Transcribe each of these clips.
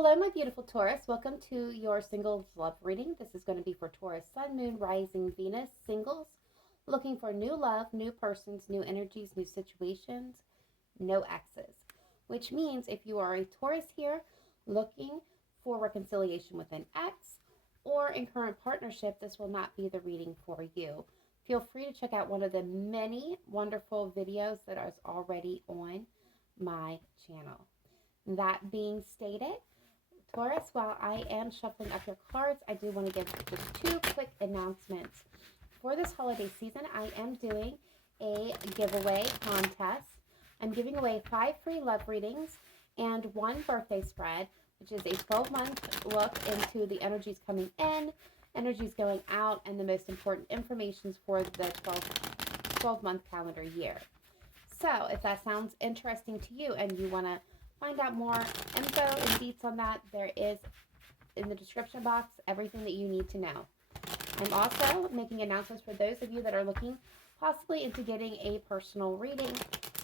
Hello, my beautiful Taurus. Welcome to your singles love reading. This is going to be for Taurus, Sun, Moon, Rising, Venus, singles, looking for new love, new persons, new energies, new situations, no exes. Which means if you are a Taurus here looking for reconciliation with an ex or in current partnership, this will not be the reading for you. Feel free to check out one of the many wonderful videos that is already on my channel. That being stated, Taurus, while I am shuffling up your cards, I do want to give just two quick announcements. For this holiday season, I am doing a giveaway contest. I'm giving away 5 free love readings and 1 birthday spread, which is a 12-month look into the energies coming in, energies going out, and the most important information for the 12-month calendar year. So if that sounds interesting to you and you want to find out more info and deets on that, there is in the description box everything that you need to know. I'm also making announcements for those of you that are looking possibly into getting a personal reading.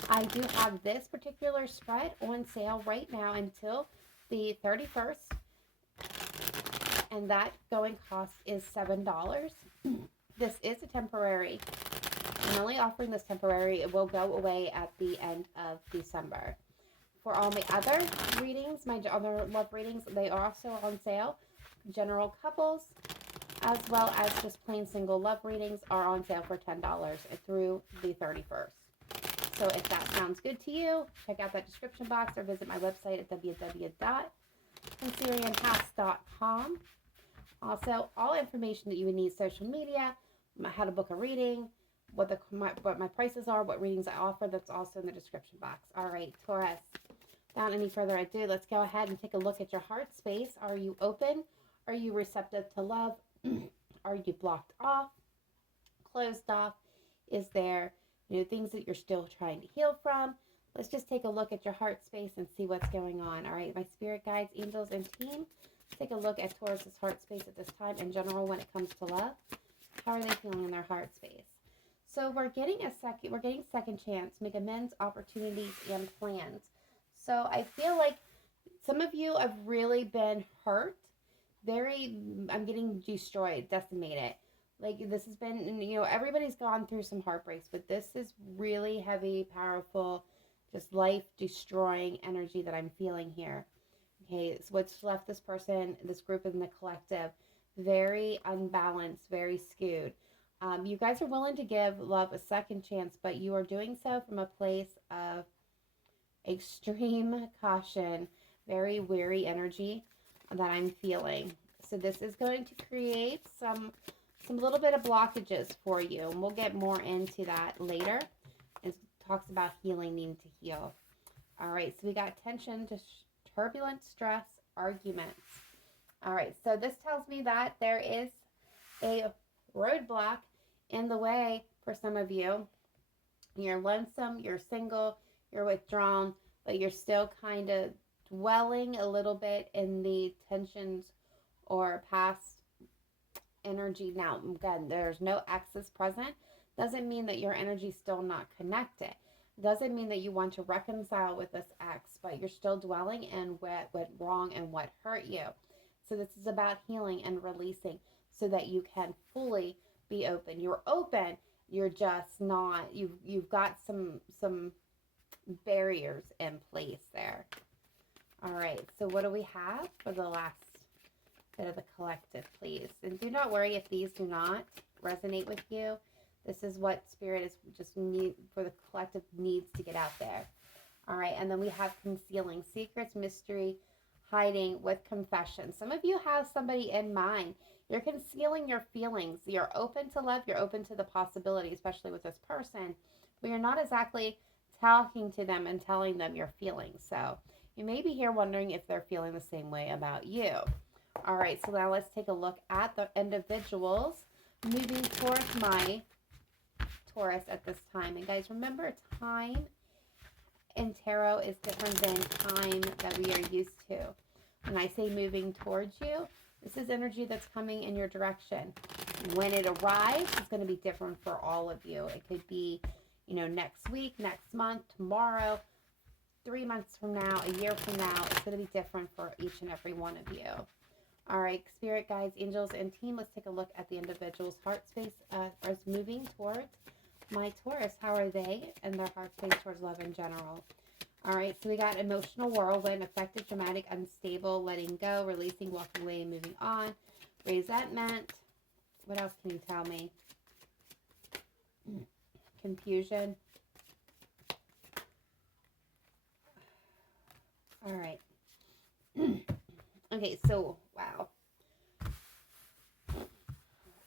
I do have this particular spread on sale right now until the 31st, and that going cost is $7. This is a temporary. I'm only offering this temporary. It will go away at the end of December. For all my other readings, my other love readings, they are also on sale. General couples, as well as just plain single love readings, are on sale for $10 through the 31st. So if that sounds good to you, check out that description box or visit my website at www.cancerianhouse.com. Also, all information that you would need, social media, how to book a reading, what my prices are, what readings I offer, that's also in the description box. All right, Taurus. Without any further ado, let's go ahead and take a look at your heart space. Are you open? Are you receptive to love? Are you blocked off? Closed off? Is there things that you're still trying to heal from? Let's just take a look at your heart space and see what's going on. All right, my spirit guides, angels, and team, take a look at Taurus's heart space at this time in general when it comes to love. How are they feeling in their heart space? So we're getting second chance, make amends, opportunities, and plans. So I feel like some of you have really been hurt. I'm getting destroyed, decimated. Like this has been, everybody's gone through some heartbreaks, but this is really heavy, powerful, just life destroying energy that I'm feeling here. Okay, so what's left this person, this group in the collective, very unbalanced, very skewed. You guys are willing to give love a second chance, but you are doing so from a place of extreme caution, very weary energy that I'm feeling. So this is going to create some little bit of blockages for you, and we'll get more into that later. It talks about healing, needing to heal. All right, so we got tension, turbulent stress, arguments. All right, so this tells me that there is a roadblock in the way for some of you. You're lonesome, you're single, you're withdrawn, but you're still kind of dwelling a little bit in the tensions or past energy. Now, again, there's no exes present. Doesn't mean that your energy's still not connected. Doesn't mean that you want to reconcile with this ex, but you're still dwelling in what went wrong and what hurt you. So this is about healing and releasing so that you can fully be open. You're open, you're just not, you've got some barriers in place there. All right, so what do we have for the last bit of the collective, please? And do not worry if these do not resonate with you. This is what Spirit is just need for the collective needs to get out there. All right, and then we have concealing secrets, mystery, hiding with confession. Some of you have somebody in mind. You're concealing your feelings. You're open to love. You're open to the possibility, especially with this person, but you're not exactly talking to them and telling them your feelings. So you may be here wondering if they're feeling the same way about you. All right, so now let's take a look at the individuals moving towards my Taurus at this time. And guys, remember, time in tarot is different than time that we are used to. When I say moving towards you, this is energy that's coming in your direction. When it arrives, it's going to be different for all of you. It could be, next week, next month, tomorrow. 3 months from now, a year from now, it's going to be different for each and every one of you. All right, spirit guides, angels, and team, let's take a look at the individual's heart space as moving towards my Taurus. How are they and their heart space towards love in general? All right, so we got emotional whirlwind, affected, dramatic, unstable, letting go, releasing, walking away, and moving on. Resentment. What else can you tell me? Confusion. All right. Okay, so, wow. All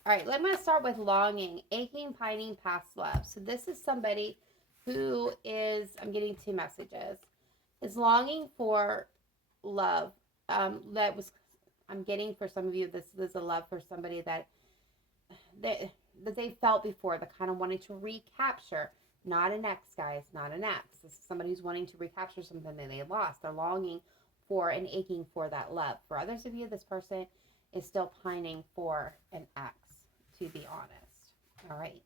right, I'm going to start with longing, aching, pining, past love. So this is somebody who is, I'm getting 2 messages, is longing for love. That was, I'm getting for some of you, this is a love for somebody that they felt before, that kind of wanted to recapture. Not an ex, guys, not an ex. This is somebody who's wanting to recapture something that they lost. They're longing for and aching for that love. For others of you, this person is still pining for an ex, to be honest. All right.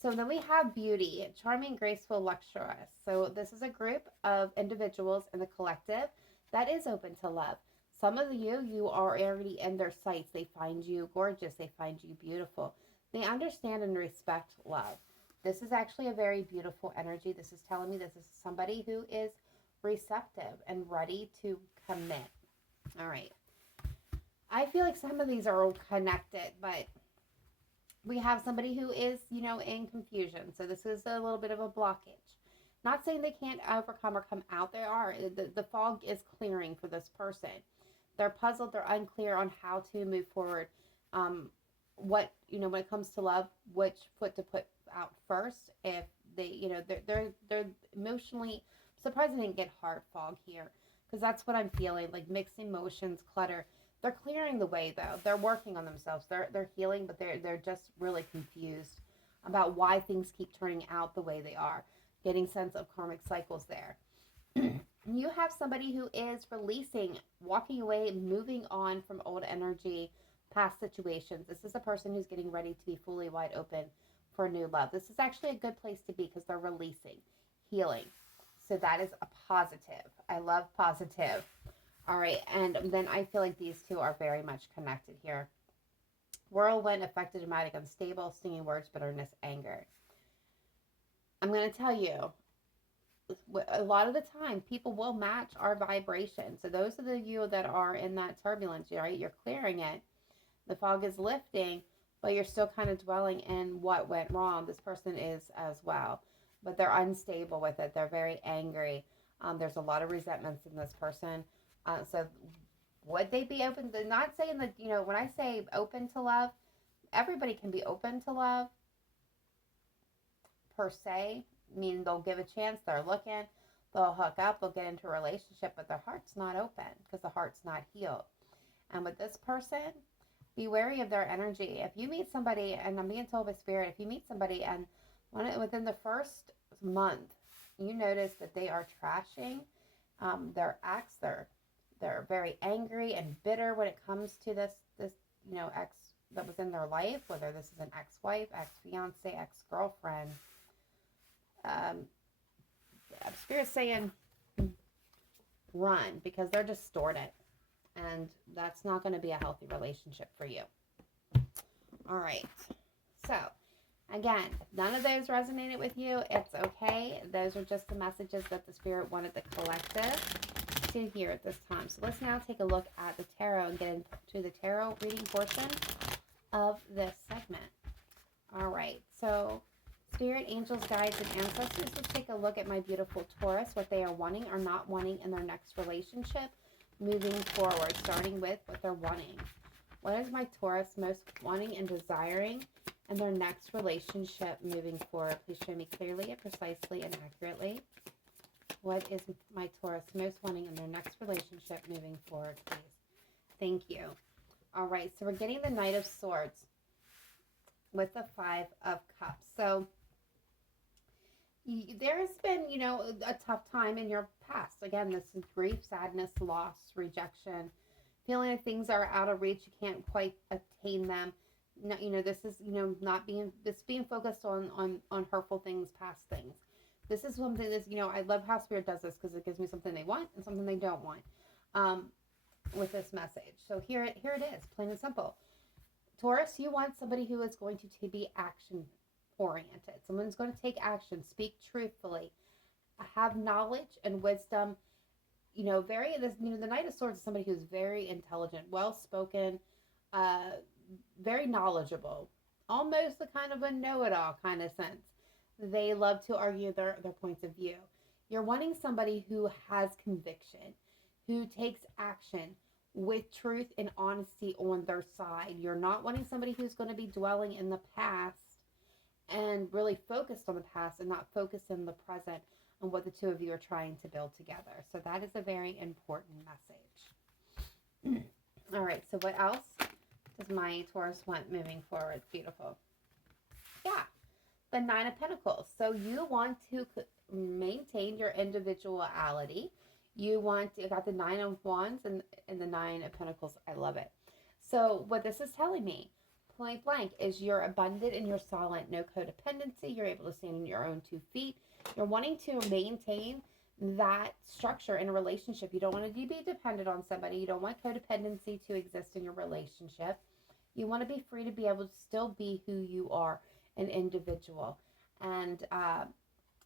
So then we have beauty, charming, graceful, luxurious. So this is a group of individuals in the collective that is open to love. Some of you are already in their sights. They find you gorgeous. They find you beautiful. They understand and respect love. This is actually a very beautiful energy. This is telling me this is somebody who is receptive and ready to commit. All right. I feel like some of these are connected, but we have somebody who is, in confusion. So this is a little bit of a blockage. Not saying they can't overcome or come out. They are. The fog is clearing for this person. They're puzzled. They're unclear on how to move forward. What, when it comes to love, which foot to put out first. If they, they're emotionally, surprised I didn't get heart fog here, because that's what I'm feeling, like mixed emotions, clutter. They're clearing the way, though. They're working on themselves. They're healing, but they're just really confused about why things keep turning out the way they are. Getting sense of karmic cycles there. You have somebody who is releasing, walking away, moving on from old energy, past situations. This is a person who's getting ready to be fully wide open for new love. This is actually a good place to be because they're releasing, healing. So that is a positive. I love positive. All right, and then I feel like these two are very much connected here. Whirlwind, affected, dramatic, unstable, stinging words, bitterness, anger. I'm going to tell you, a lot of the time, people will match our vibration. So those of you that are in that turbulence, right, you're clearing it. The fog is lifting, but you're still kind of dwelling in what went wrong. This person is as well, but they're unstable with it. They're very angry. There's a lot of resentments in this person. So would they be open to, not saying that, when I say open to love, everybody can be open to love per se. I mean, they'll give a chance, they're looking, they'll hook up, they'll get into a relationship, but their heart's not open because the heart's not healed. And with this person, be wary of their energy. If you meet somebody, and I'm being told by spirit, if you meet somebody and within the first month, you notice that they are trashing their ex, they're very angry and bitter when it comes to this ex that was in their life, whether this is an ex-wife, ex-fiance, ex-girlfriend. Spirit's saying run, because they're distorted, and that's not going to be a healthy relationship for you. All right, so again, if none of those resonated with you, it's okay. Those are just the messages that the spirit wanted the collective to hear at this time. So let's now take a look at the tarot and get into the tarot reading portion of this segment. All right, so spirit, angels, guides, and ancestors, let's take a look at my beautiful Taurus, what they are wanting or not wanting in their next relationship moving forward, starting with what they're wanting. What is my Taurus most wanting and desiring in their next relationship moving forward? Please show me clearly, precisely, and accurately. What is my Taurus most wanting in their next relationship moving forward, please? Thank you. All right, so we're getting the Knight of Swords with the Five of Cups. So there's been, a tough time in your past. Again, this is grief, sadness, loss, rejection, feeling like things are out of reach. You can't quite attain them. No, this is, not being focused on hurtful things, past things. This is something that's, I love how Spirit does this because it gives me something they want and something they don't want with this message. So here it is, plain and simple. Taurus, you want somebody who is going to be action oriented. Someone's going to take action, speak truthfully, have knowledge and wisdom. The Knight of Swords is somebody who's very intelligent, well spoken, very knowledgeable, almost a kind of a know-it-all kind of sense. They love to argue their points of view. You're wanting somebody who has conviction, who takes action with truth and honesty on their side. You're not wanting somebody who's going to be dwelling in the past and really focused on the past and not focused in the present and what the two of you are trying to build together. So that is a very important message. All right, so what else does my Taurus want moving forward? Beautiful. Yeah, the Nine of Pentacles. So you want to maintain your individuality. You got the Nine of Wands and the Nine of Pentacles. I love it. So what this is telling me, point blank, is you're abundant and you're solid. No codependency. You're able to stand on your own 2 feet. You're wanting to maintain that structure in a relationship. You don't want to be dependent on somebody. You don't want codependency to exist in your relationship. You want to be free to be able to still be who you are, an individual. And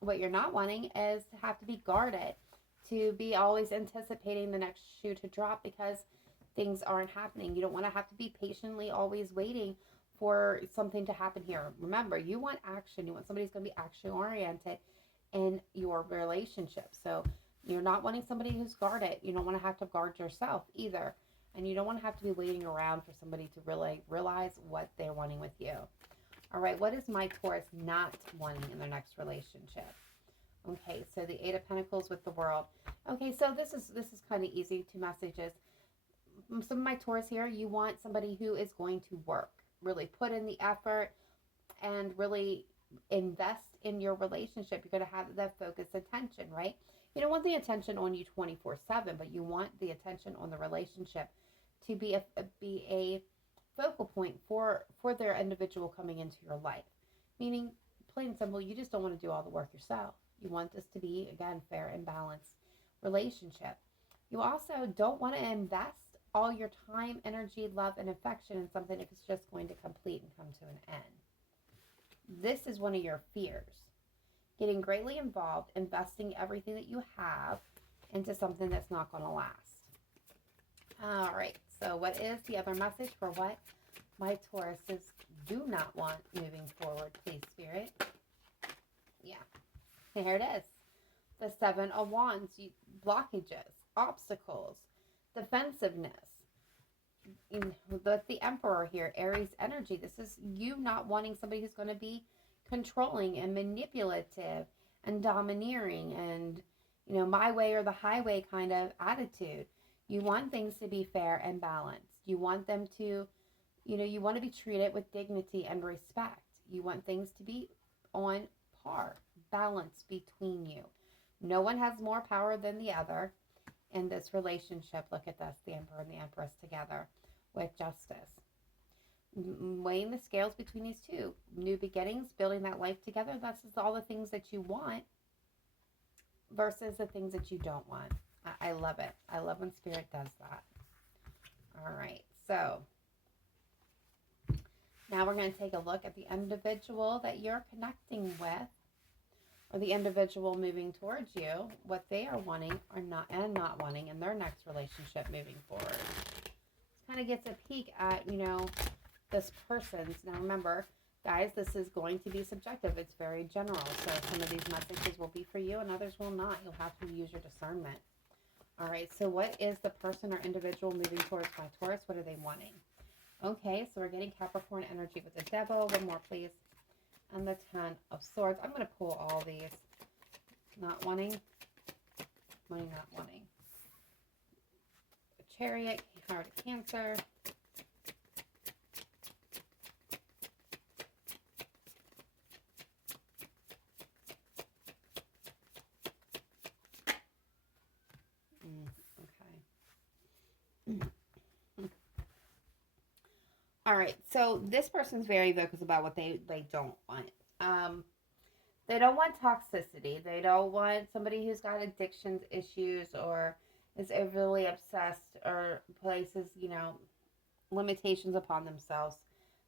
what you're not wanting is to have to be guarded, to be always anticipating the next shoe to drop because things aren't happening. You don't want to have to be patiently always waiting for something to happen here. Remember, you want action. You want somebody who's going to be action oriented in your relationship. So you're not wanting somebody who's guarded. You don't want to have to guard yourself either. And you don't want to have to be waiting around for somebody to really realize what they're wanting with you. All right, what is my Taurus not wanting in their next relationship? Okay, so the Eight of Pentacles with the World. Okay, so this is kind of easy, 2 messages. Some of my Taurus here, you want somebody who is going to work, really put in the effort and really invest in your relationship. You're going to have that focused attention, right? You don't want the attention on you 24/7, but you want the attention on the relationship to be a focal point for their individual coming into your life. Meaning, plain and simple, you just don't want to do all the work yourself. You want this to be, again, fair and balanced relationship. You also don't want to invest all your time, energy, love, and affection in something that's just going to complete and come to an end. This is one of your fears. Getting greatly involved, investing everything that you have into something that's not going to last. All right, so what is the other message for what my Tauruses do not want moving forward, please, Spirit? Yeah, here it is. The Seven of Wands, blockages, obstacles, defensiveness. With the Emperor here, Aries energy. This is you not wanting somebody who's going to be controlling and manipulative and domineering and, my way or the highway kind of attitude. You want things to be fair and balanced. You want them to, you want to be treated with dignity and respect. You want things to be on par, balance between you. No one has more power than the other in this relationship. Look at this, the Emperor and the Empress together with justice. Weighing the scales between these two. New beginnings, building that life together. That's just all the things that you want versus the things that you don't want. I love it. I love when Spirit does that. All right, so now we're going to take a look at the individual that you're connecting with, or the individual moving towards you, what they are wanting or not wanting in their next relationship moving forward. This kind of gets a peek at, this person's. Now remember, guys, this is going to be subjective. It's very general. So some of these messages will be for you and others will not. You'll have to use your discernment. All right, so what is the person or individual moving towards my Taurus? What are they wanting? Okay, so we're getting Capricorn energy with the Devil. One more, please. And the Ten of Swords. I'm going to pull all these. Not wanting. Not wanting. The Chariot, Heart of Cancer. All right, so this person's very vocal about what they don't want. They don't want toxicity. They don't want somebody who's got addictions issues or is overly obsessed or places, limitations upon themselves.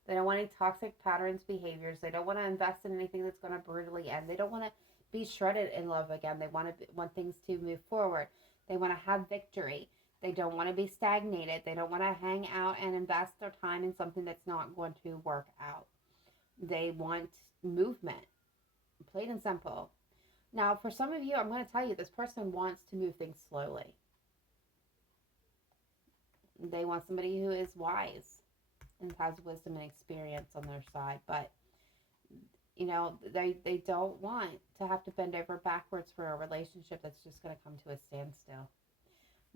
They don't want any toxic patterns, behaviors. They don't want to invest in anything that's going to brutally end. They don't want to be shredded in love again. They want things to move forward. They want to have victory. They don't want to be stagnated. They don't want to hang out and invest their time in something that's not going to work out. They want movement, plain and simple. Now, for some of you, I'm going to tell you this person wants to move things slowly. They want somebody who is wise and has wisdom and experience on their side, but they don't want to have to bend over backwards for a relationship that's just going to come to a standstill.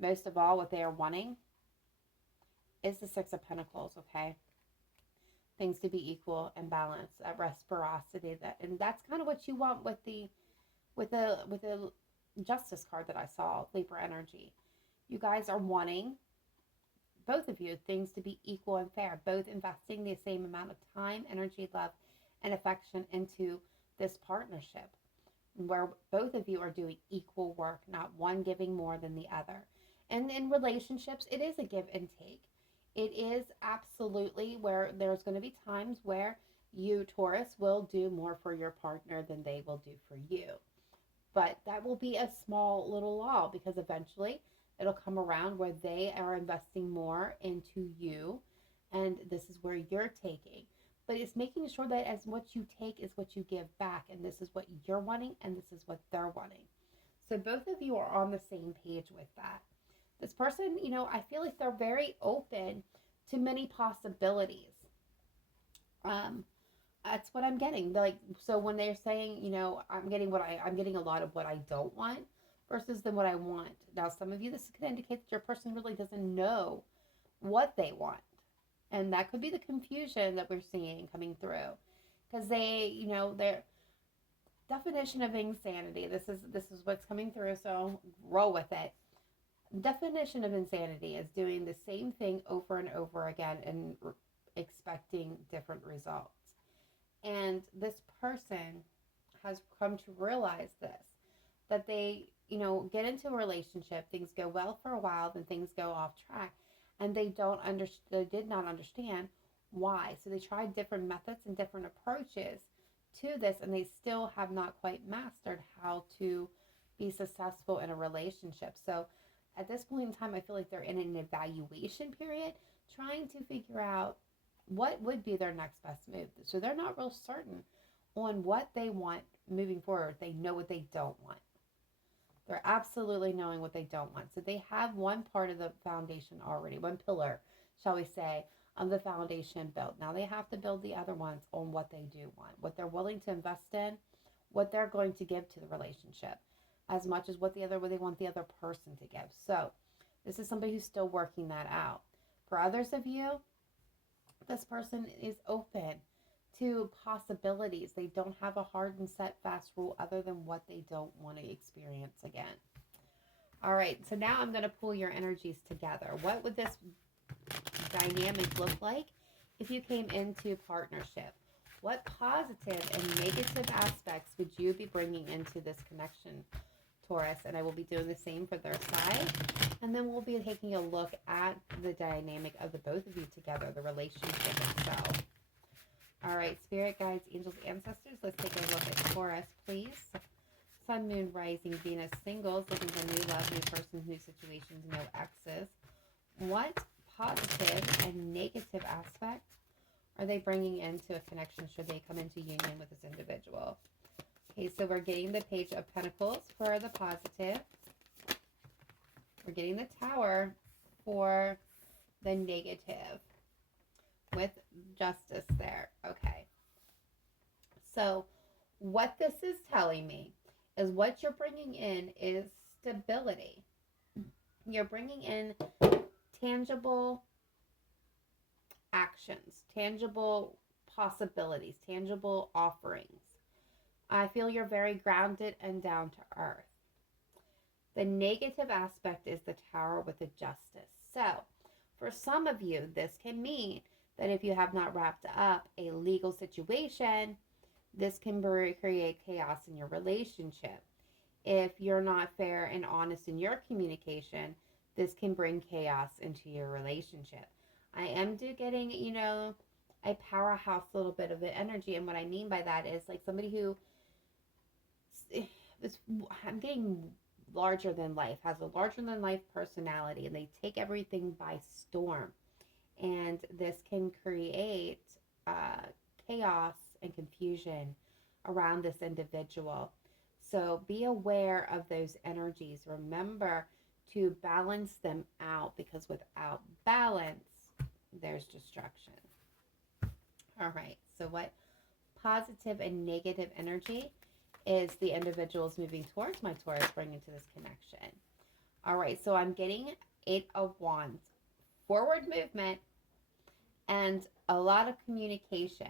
Most of all, what they are wanting is the Six of Pentacles, okay? Things to be equal and balanced, that reciprocity, and that's kind of what you want with the Justice card that I saw, Libra energy. You guys are wanting, both of you, things to be equal and fair, both investing the same amount of time, energy, love, and affection into this partnership, where both of you are doing equal work, not one giving more than the other. And in relationships, it is a give and take. It is absolutely where there's going to be times where you, Taurus, will do more for your partner than they will do for you. But that will be a small little law, because eventually it'll come around where they are investing more into you, and this is where you're taking. But it's making sure that as what you take is what you give back, and this is what you're wanting, and this is what they're wanting. So both of you are on the same page with that. This person, I feel like they're very open to many possibilities. That's what I'm getting. Like, so when they're saying, I'm getting a lot of what I don't want versus than what I want. Now, some of you, this could indicate that your person really doesn't know what they want. And that could be the confusion that we're seeing coming through. Because their definition of insanity, this is what's coming through, so roll with it. Definition of insanity is doing the same thing over and over again and expecting different results. And this person has come to realize this, that they, get into a relationship, things go well for a while, then things go off track, and they did not understand why. So they tried different methods and different approaches to this, and they still have not quite mastered how to be successful in a relationship. So at this point in time, I feel like they're in an evaluation period, trying to figure out what would be their next best move. So they're not real certain on what they want moving forward. They know what they don't want. They're absolutely knowing what they don't want. So they have one part of the foundation already, one pillar, shall we say, of the foundation built. Now they have to build the other ones on what they do want, what they're willing to invest in, what they're going to give to the relationship, as much as what they want the other person to give. So this is somebody who's still working that out. For others of you, this person is open to possibilities. They don't have a hard and set fast rule other than what they don't want to experience again. All right, so now I'm going to pull your energies together. What would this dynamic look like if you came into partnership? What positive and negative aspects would you be bringing into this connection, Taurus? And I will be doing the same for their side. And then we'll be taking a look at the dynamic of the both of you together, the relationship itself. All right, spirit guides, angels, ancestors, let's take a look at Taurus, please. Sun, moon, rising, Venus, singles, looking for new love, new persons, new situations, no exes. What positive and negative aspect are they bringing into a connection should they come into union with this individual? Okay, so we're getting the Page of Pentacles for the positive. We're getting the Tower for the negative with Justice there. Okay. So what this is telling me is what you're bringing in is stability. You're bringing in tangible actions, tangible possibilities, tangible offerings. I feel you're very grounded and down to earth. The negative aspect is the Tower with the Justice. So for some of you, this can mean that if you have not wrapped up a legal situation, This can create chaos in your relationship. If you're not fair and honest in your communication, this can bring chaos into your relationship. I am getting, a powerhouse little bit of the energy. And what I mean by that is like somebody who is, I'm getting larger than life, has a larger than life personality, and they take everything by storm. And this can create uh, chaos and confusion around this individual. So be aware of those energies. Remember to balance them out, because without balance, there's destruction. All right. So what positive and negative energy is the individuals moving towards my Taurus bringing to this connection? All right. So I'm getting 8 of Wands, forward movement, and a lot of communication.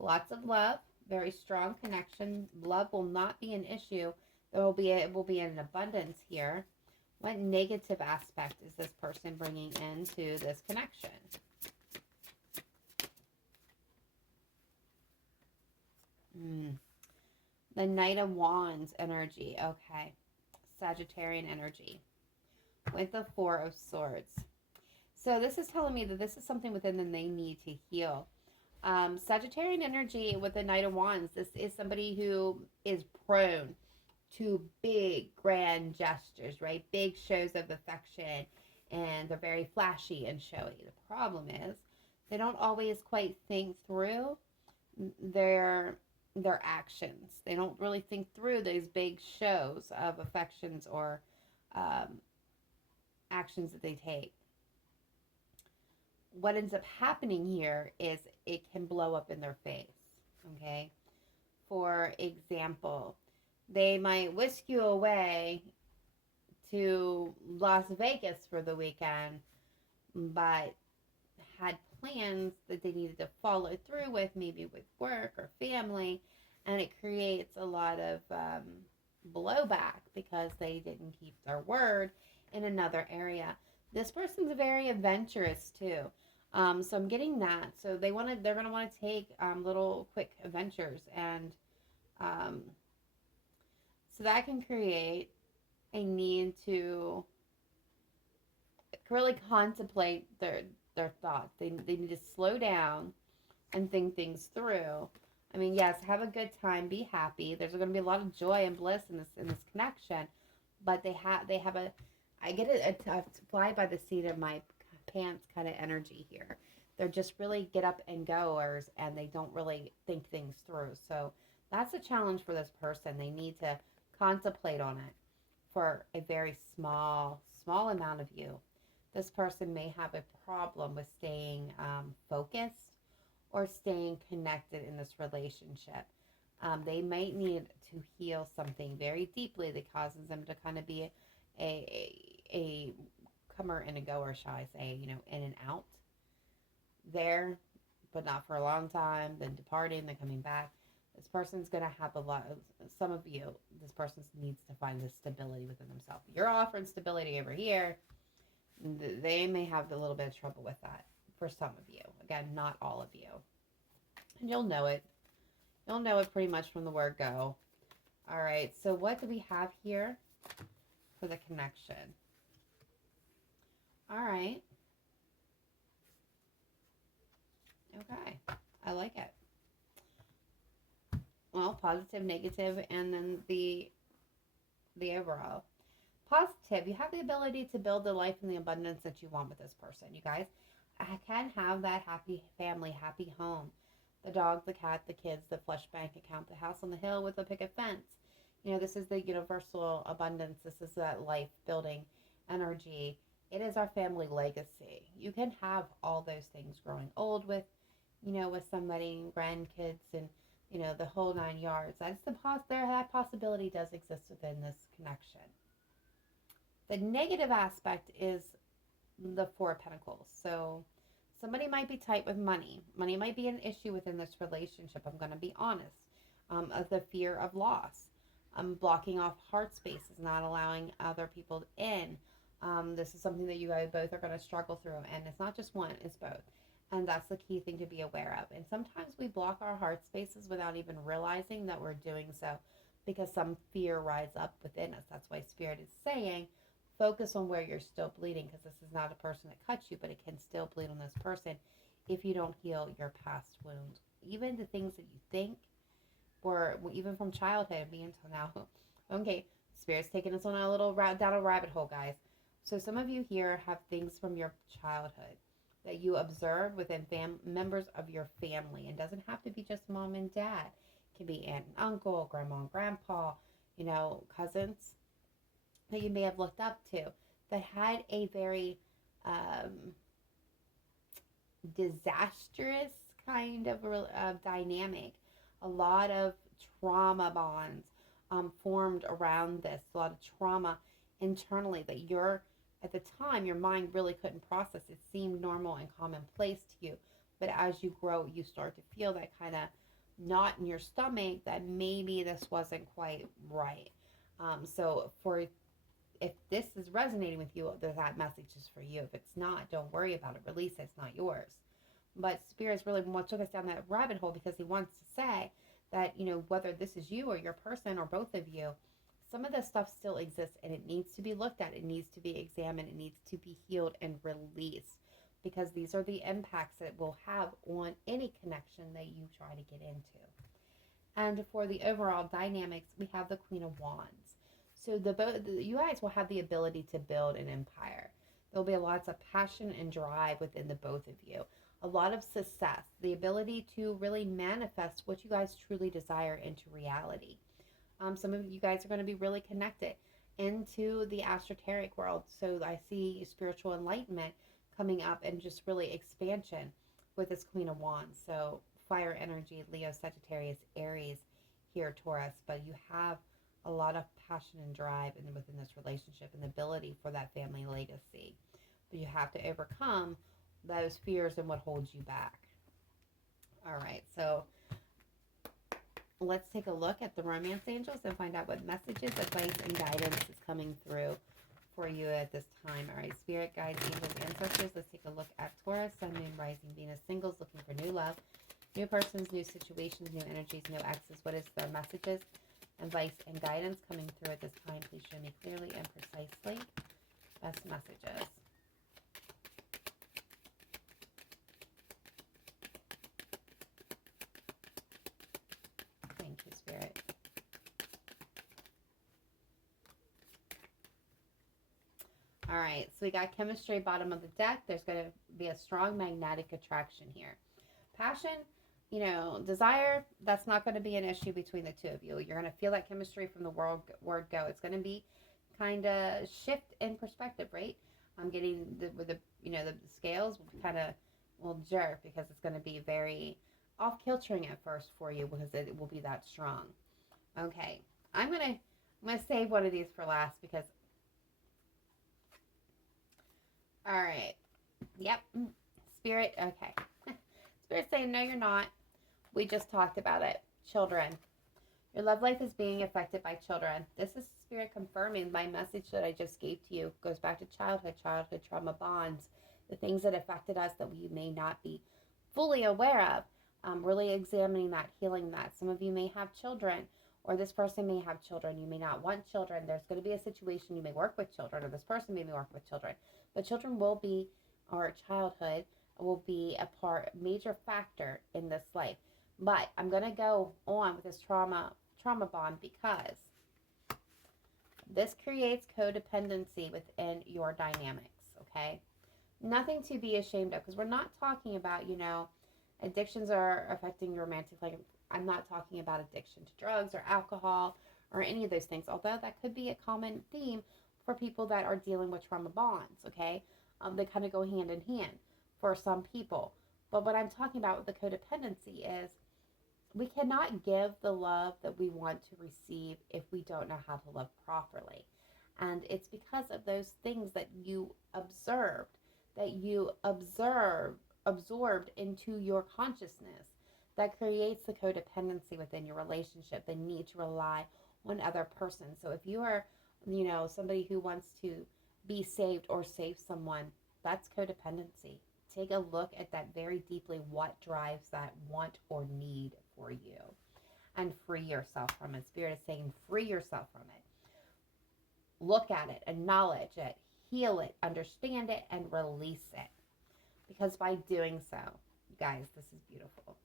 Lots of love, very strong connection. Love will not be an issue. It will be an abundance here. What negative aspect is this person bringing into this connection? The Knight of Wands energy. Okay. Sagittarian energy with the Four of Swords. So this is telling me that this is something within them they need to heal. Sagittarian energy with the Knight of Wands. This is somebody who is prone to big, grand gestures, right? Big shows of affection, and they're very flashy and showy. The problem is they don't always quite think through their actions. They don't really think through these big shows of affections or actions that they take. What ends up happening here is it can blow up in their face. Okay. For example, they might whisk you away to Las Vegas for the weekend, but had plans that they needed to follow through with, maybe with work or family, and it creates a lot of blowback because they didn't keep their word in another area. This person's very adventurous too. So I'm getting that. So they're gonna want to take little quick adventures, and so that can create a need to really contemplate their thoughts. They need to slow down and think things through. I mean, yes, have a good time, be happy. There's going to be a lot of joy and bliss in this connection, but they have a I get a fly by the seat of my pants kind of energy here. They're just really get up and goers, and they don't really think things through. So that's a challenge for this person. They need to contemplate on it for a very small amount of you. This person may have a problem with staying focused or staying connected in this relationship. They might need to heal something very deeply that causes them to kind of be a comer and a goer, shall I say, in and out there, but not for a long time, then departing, then coming back. This person's going to have some of you, this person needs to find this stability within themselves. You're offering stability over here. They may have a little bit of trouble with that for some of you. Again, not all of you. And you'll know it. You'll know it pretty much from the word go. All right, so what do we have here for the connection? All right. Okay, I like it. Well, positive, negative, and then the overall. Positive, you have the ability to build the life and the abundance that you want with this person. You guys can have that happy family, happy home. The dog, the cat, the kids, the flush bank account, the house on the hill with a picket fence. This is the universal abundance. This is that life building energy. It is our family legacy. You can have all those things growing old with, with somebody, grandkids, and, the whole 9 yards. That's that possibility does exist within this connection. The negative aspect is the Four of Pentacles. So somebody might be tight with money. Money might be an issue within this relationship. I'm going to be honest. Of the fear of loss. Blocking off heart spaces, not allowing other people in. This is something that you guys both are going to struggle through. And it's not just one, it's both. And that's the key thing to be aware of. And sometimes we block our heart spaces without even realizing that we're doing so because some fear rises up within us. That's why Spirit is saying, focus on where you're still bleeding, because this is not a person that cuts you, but it can still bleed on this person if you don't heal your past wounds. Even the things that you think were, even from childhood, me until now. Okay, Spirit's taking us on a little down a rabbit hole, guys. So some of you here have things from your childhood that you observed within members of your family. It doesn't have to be just mom and dad. It can be aunt and uncle, grandma and grandpa, cousins that you may have looked up to that had a very disastrous kind of dynamic. A lot of trauma bonds formed around this, a lot of trauma internally that you're, at the time, your mind really couldn't process. It seemed normal and commonplace to you. But as you grow, you start to feel that kind of knot in your stomach that maybe this wasn't quite right. So if this is resonating with you, that message is for you. If it's not, don't worry about it. Release it. It's not yours. But Spirit's really took us down that rabbit hole because he wants to say that, whether this is you or your person or both of you, some of this stuff still exists and it needs to be looked at. It needs to be examined. It needs to be healed and released, because these are the impacts that it will have on any connection that you try to get into. And for the overall dynamics, we have the Queen of Wands. So you guys will have the ability to build an empire. There'll be lots of passion and drive within the both of you. A lot of success, the ability to really manifest what you guys truly desire into reality. Some of you guys are going to be really connected into the esoteric world. So I see spiritual enlightenment coming up and just really expansion with this Queen of Wands. So fire energy, Leo, Sagittarius, Aries here, Taurus. But you have a lot of passion and drive within this relationship and the ability for that family legacy. But you have to overcome those fears and what holds you back. All right, so let's take a look at the romance angels and find out what messages, advice, and guidance is coming through for you at this time. All right, Spirit, guides, angels, ancestors. Let's take a look at Taurus, Sun, Moon, Rising, Venus, singles looking for new love, new persons, new situations, new energies, no exes. What is their messages, advice, and guidance coming through at this time? Please show me clearly and precisely. Best messages. Thank you, Spirit. All right, so we got chemistry, bottom of the deck. There's going to be a strong magnetic attraction here. Passion, desire, that's not going to be an issue between the two of you. You're going to feel that chemistry from the word go. It's going to be kind of shift in perspective, right? I'm getting the scales will jerk because it's going to be very off-kiltering at first for you because it will be that strong. Okay, I'm gonna save one of these for last because. All right. Yep. Spirit. Okay. Spirit saying no, you're not. We just talked about it. Children. Your love life is being affected by children. This is Spirit confirming my message that I just gave to you. It goes back to childhood trauma bonds, the things that affected us that we may not be fully aware of. Really examining that, healing that. Some of you may have children, or this person may have children. You may not want children. There's going to be a situation you may work with children, or this person may work with children. But children will be, or childhood will be a major factor in this life. But I'm going to go on with this trauma bond because this creates codependency within your dynamics, okay? Nothing to be ashamed of, because we're not talking about, addictions are affecting your romantic life. I'm not talking about addiction to drugs or alcohol or any of those things, although that could be a common theme for people that are dealing with trauma bonds, okay? They kind of go hand in hand for some people. But what I'm talking about with the codependency is we cannot give the love that we want to receive if we don't know how to love properly. And it's because of those things that you observed, absorbed into your consciousness, that creates the codependency within your relationship, the need to rely on other persons. So if you are, somebody who wants to be saved or save someone, that's codependency take a look at that very deeply, what drives that want or need for you, and free yourself from it. Spirit is saying free yourself from it. Look at it, acknowledge it, heal it, understand it, and release it. Because by doing so, you guys, this is beautiful.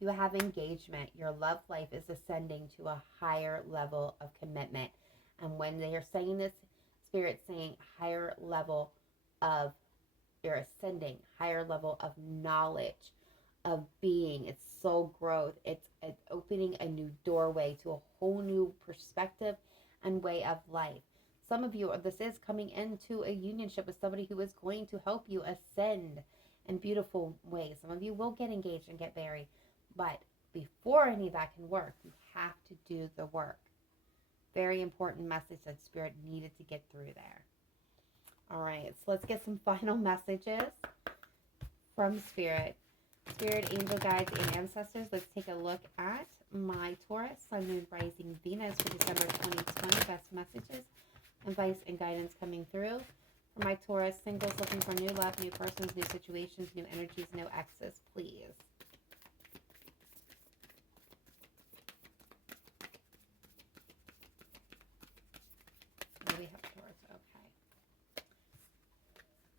You have engagement. Your love life is ascending to a higher level of commitment. And when they are saying this, Spirit's saying higher level of, you're ascending, higher level of knowledge, of being. It's soul growth. It's opening a new doorway to a whole new perspective and way of life. Some of you, this is coming into a unionship with somebody who is going to help you ascend in beautiful ways. Some of you will get engaged and get married. But before any of that can work, you have to do the work. Very important message that Spirit needed to get through there. All right, so let's get some final messages from Spirit. Spirit, angel guides, and ancestors. Let's take a look at my Taurus, Sun, Moon, Rising, Venus for December 2020. Best messages, advice, and guidance coming through. For my Taurus, singles looking for new love, new persons, new situations, new energies, no exes, please. We have Taurus,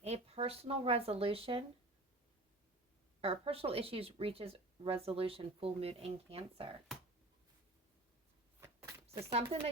okay. A personal resolution or personal issues reaches resolution, full moon in Cancer. So something that